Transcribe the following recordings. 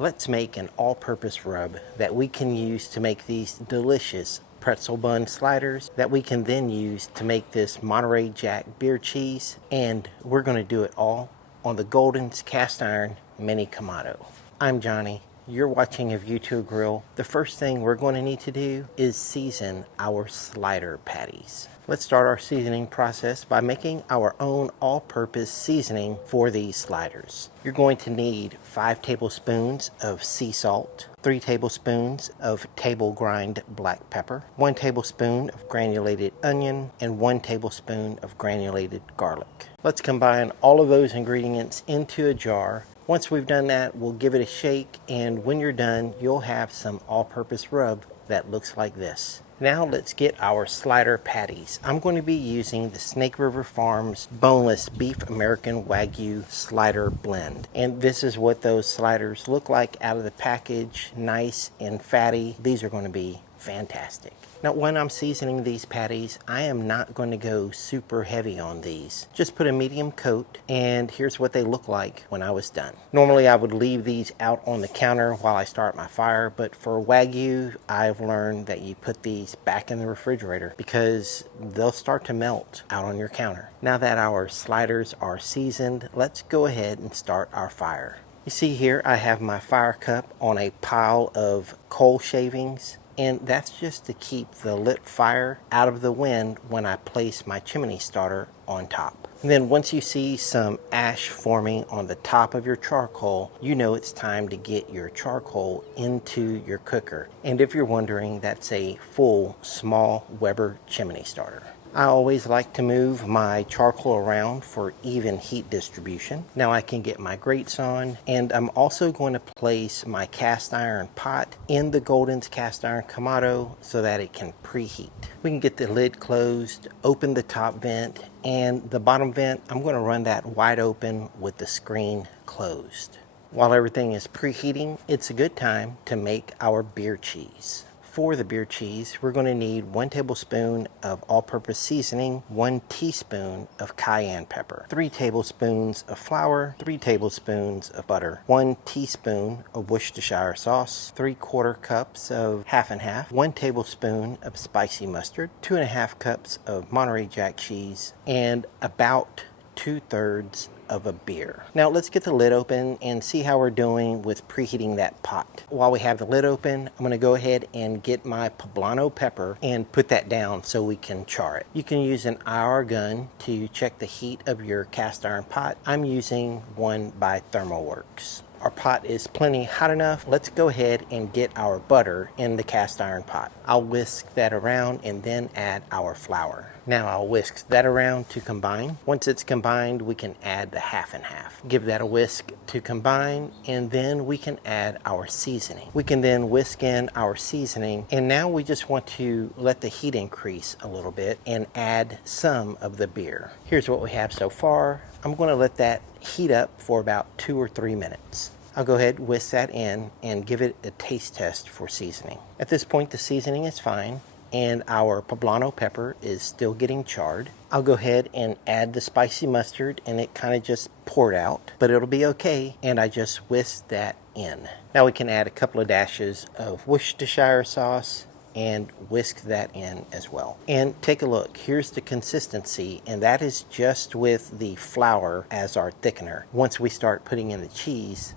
Let's make an all-purpose rub that we can use to make these delicious pretzel bun sliders that we can then use to make this Monterey Jack beer cheese, and we're going to do it all on the Golden's cast iron mini Kamado. I'm Johnny. You're watching a View to a Grill. The first thing we're going to need to do is season our slider patties. Let's start our seasoning process by making our own all-purpose seasoning for these sliders. You're going to need 5 tablespoons of sea salt, 3 tablespoons of table grind black pepper, 1 tablespoon of granulated onion, and 1 tablespoon of granulated garlic. Let's combine all of those ingredients into a jar. Once we've done that, we'll give it a shake, and when you're done, you'll have some all-purpose rub that looks like this. Now let's get our slider patties. I'm going to be using the Snake River Farms Boneless Beef American Wagyu Slider Blend. And this is what those sliders look like out of the package, nice and fatty. These are going to be fantastic. Now when I'm seasoning these patties, I am not going to go super heavy on these. Just put a medium coat, and here's what they look like when I was done. Normally I would leave these out on the counter while I start my fire, but for Wagyu, I've learned that you put these back in the refrigerator because they'll start to melt out on your counter. Now that our sliders are seasoned, let's go ahead and start our fire. You see here I have my fire cup on a pile of coal shavings, and that's just to keep the lit fire out of the wind when I place my chimney starter on top. And then once you see some ash forming on the top of your charcoal, you know it's time to get your charcoal into your cooker. And if you're wondering, that's a full small Weber chimney starter. I always like to move my charcoal around for even heat distribution. Now I can get my grates on, and I'm also going to place my cast iron pot in the Golden's cast iron Kamado so that it can preheat. We can get the lid closed, open the top vent, and the bottom vent, I'm going to run that wide open with the screen closed. While everything is preheating, it's a good time to make our beer cheese. For the beer cheese, we're going to need 1 tablespoon of all-purpose seasoning, 1 teaspoon of cayenne pepper, 3 tablespoons of flour, 3 tablespoons of butter, 1 teaspoon of Worcestershire sauce, 3/4 cups of half and half, 1 tablespoon of spicy mustard, 2.5 cups of Monterey Jack cheese, and about 2/3 of a beer. Now let's get the lid open and see how we're doing with preheating that pot. While we have the lid open, I'm going to go ahead and get my poblano pepper and put that down so we can char it. You can use an IR gun to check the heat of your cast iron pot. I'm using one by Thermoworks. Our pot is plenty hot enough. Let's go ahead and get our butter in the cast iron pot. I'll whisk that around and then add our flour. Now I'll whisk that around to combine. Once it's combined, we can add the half and half. Give that a whisk to combine, and then we can add our seasoning. We can then whisk in our seasoning, and now we just want to let the heat increase a little bit and add some of the beer. Here's what we have so far. I'm going to let that heat up for about 2 or 3 minutes. I'll go ahead and whisk that in and give it a taste test for seasoning. At this point, the seasoning is fine, and our poblano pepper is still getting charred. I'll go ahead and add the spicy mustard, and it kind of just poured out, but it'll be okay, and I just whisked that in. Now we can add a couple of dashes of Worcestershire sauce and whisk that in as well. And take a look, here's the consistency, and that is just with the flour as our thickener. Once we start putting in the cheese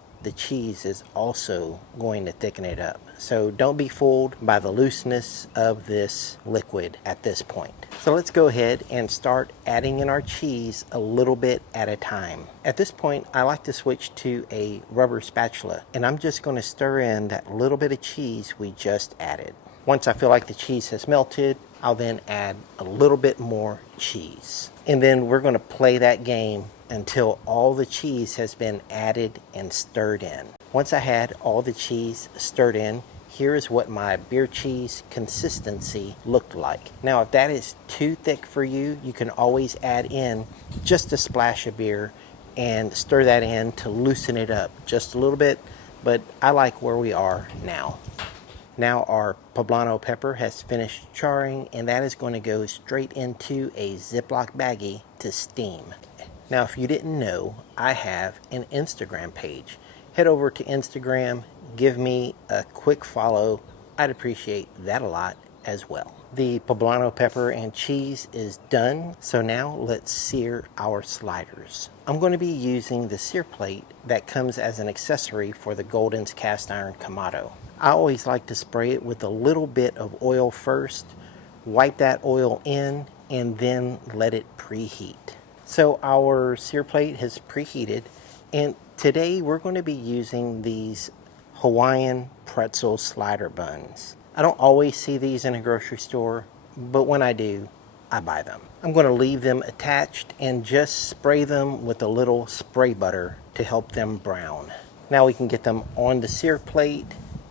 is also going to thicken it up. So don't be fooled by the looseness of this liquid at this point. So let's go ahead and start adding in our cheese a little bit at a time. At this point, I like to switch to a rubber spatula, and I'm just going to stir in that little bit of cheese we just added. Once I feel like the cheese has melted, I'll then add a little bit more cheese. And then we're going to play that game until all the cheese has been added and stirred in. Once I had all the cheese stirred in, here is what my beer cheese consistency looked like. Now, if that is too thick for you, you can always add in just a splash of beer and stir that in to loosen it up just a little bit, but I like where we are now. Now our poblano pepper has finished charring, and that is going to go straight into a Ziploc baggie to steam. Now, if you didn't know, I have an Instagram page, head over to Instagram, give me a quick follow. I'd appreciate that a lot as well. The poblano pepper and cheese is done, so now let's sear our sliders. I'm going to be using the sear plate that comes as an accessory for the Golden's cast iron Kamado. I always like to spray it with a little bit of oil first, wipe that oil in, and then let it preheat. So our sear plate has preheated, and today we're going to be using these Hawaiian pretzel slider buns. I don't always see these in a grocery store, but when I do, I buy them. I'm going to leave them attached and just spray them with a little spray butter to help them brown. Now we can get them on the sear plate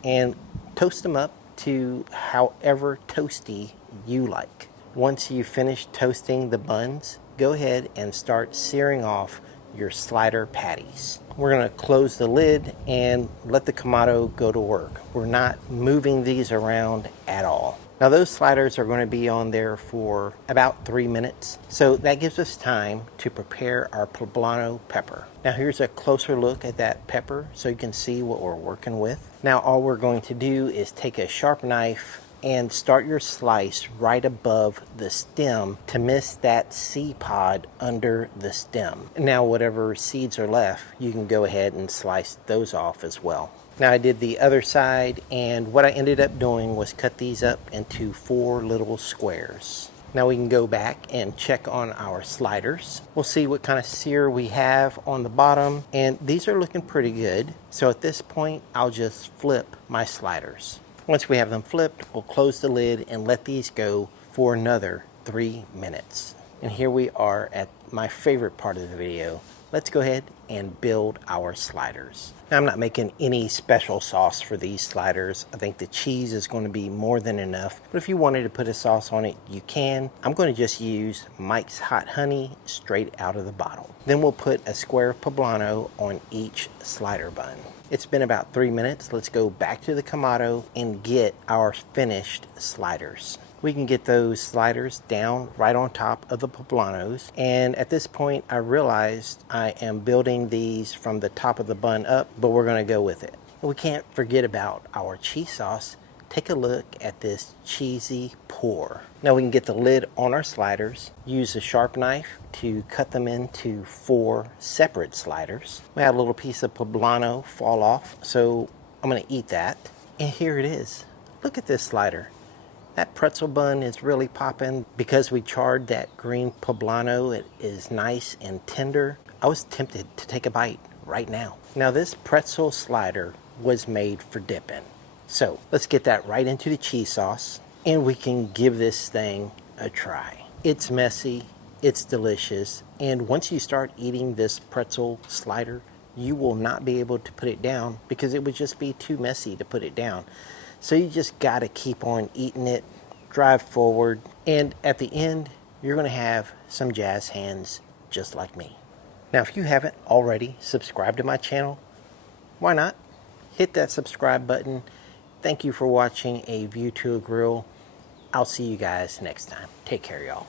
and toast them up to however toasty you like. Once you finish toasting the buns, go ahead and start searing off your slider patties. We're going to close the lid and let the Kamado go to work. We're not moving these around at all. Now those sliders are going to be on there for about 3 minutes, so that gives us time to prepare our poblano pepper. Now here's a closer look at that pepper so you can see what we're working with. Now all we're going to do is take a sharp knife and start your slice right above the stem to miss that seed pod under the stem. Now whatever seeds are left, you can go ahead and slice those off as well. Now I did the other side, and what I ended up doing was cut these up into 4 little squares. Now we can go back and check on our sliders. We'll see what kind of sear we have on the bottom, and these are looking pretty good. So at this point, I'll just flip my sliders. Once we have them flipped, we'll close the lid and let these go for another 3 minutes. And here we are at my favorite part of the video. Let's go ahead and build our sliders. Now I'm not making any special sauce for these sliders. I think the cheese is going to be more than enough, but if you wanted to put a sauce on it, you can. I'm going to just use Mike's Hot Honey straight out of the bottle. Then we'll put a square of poblano on each slider bun. It's been about 3 minutes. Let's go back to the Kamado and get our finished sliders. We can get those sliders down right on top of the poblanos. And at this point, I realized I am building these from the top of the bun up, but we're going to go with it. We can't forget about our cheese sauce. Take a look at this cheesy pour. Now we can get the lid on our sliders, use a sharp knife to cut them into 4 separate sliders. We had a little piece of poblano fall off, so I'm going to eat that. And here it is. Look at this slider. That pretzel bun is really popping. Because we charred that green poblano, it is nice and tender. I was tempted to take a bite right now. Now this pretzel slider was made for dipping. So let's get that right into the cheese sauce, and we can give this thing a try. It's messy, it's delicious, and once you start eating this pretzel slider, you will not be able to put it down because it would just be too messy to put it down. So you just gotta keep on eating it, drive forward, and at the end, you're gonna have some jazz hands just like me. Now, if you haven't already subscribed to my channel, why not? Hit that subscribe button. Thank you for watching A View to a Grill. I'll see you guys next time. Take care, y'all.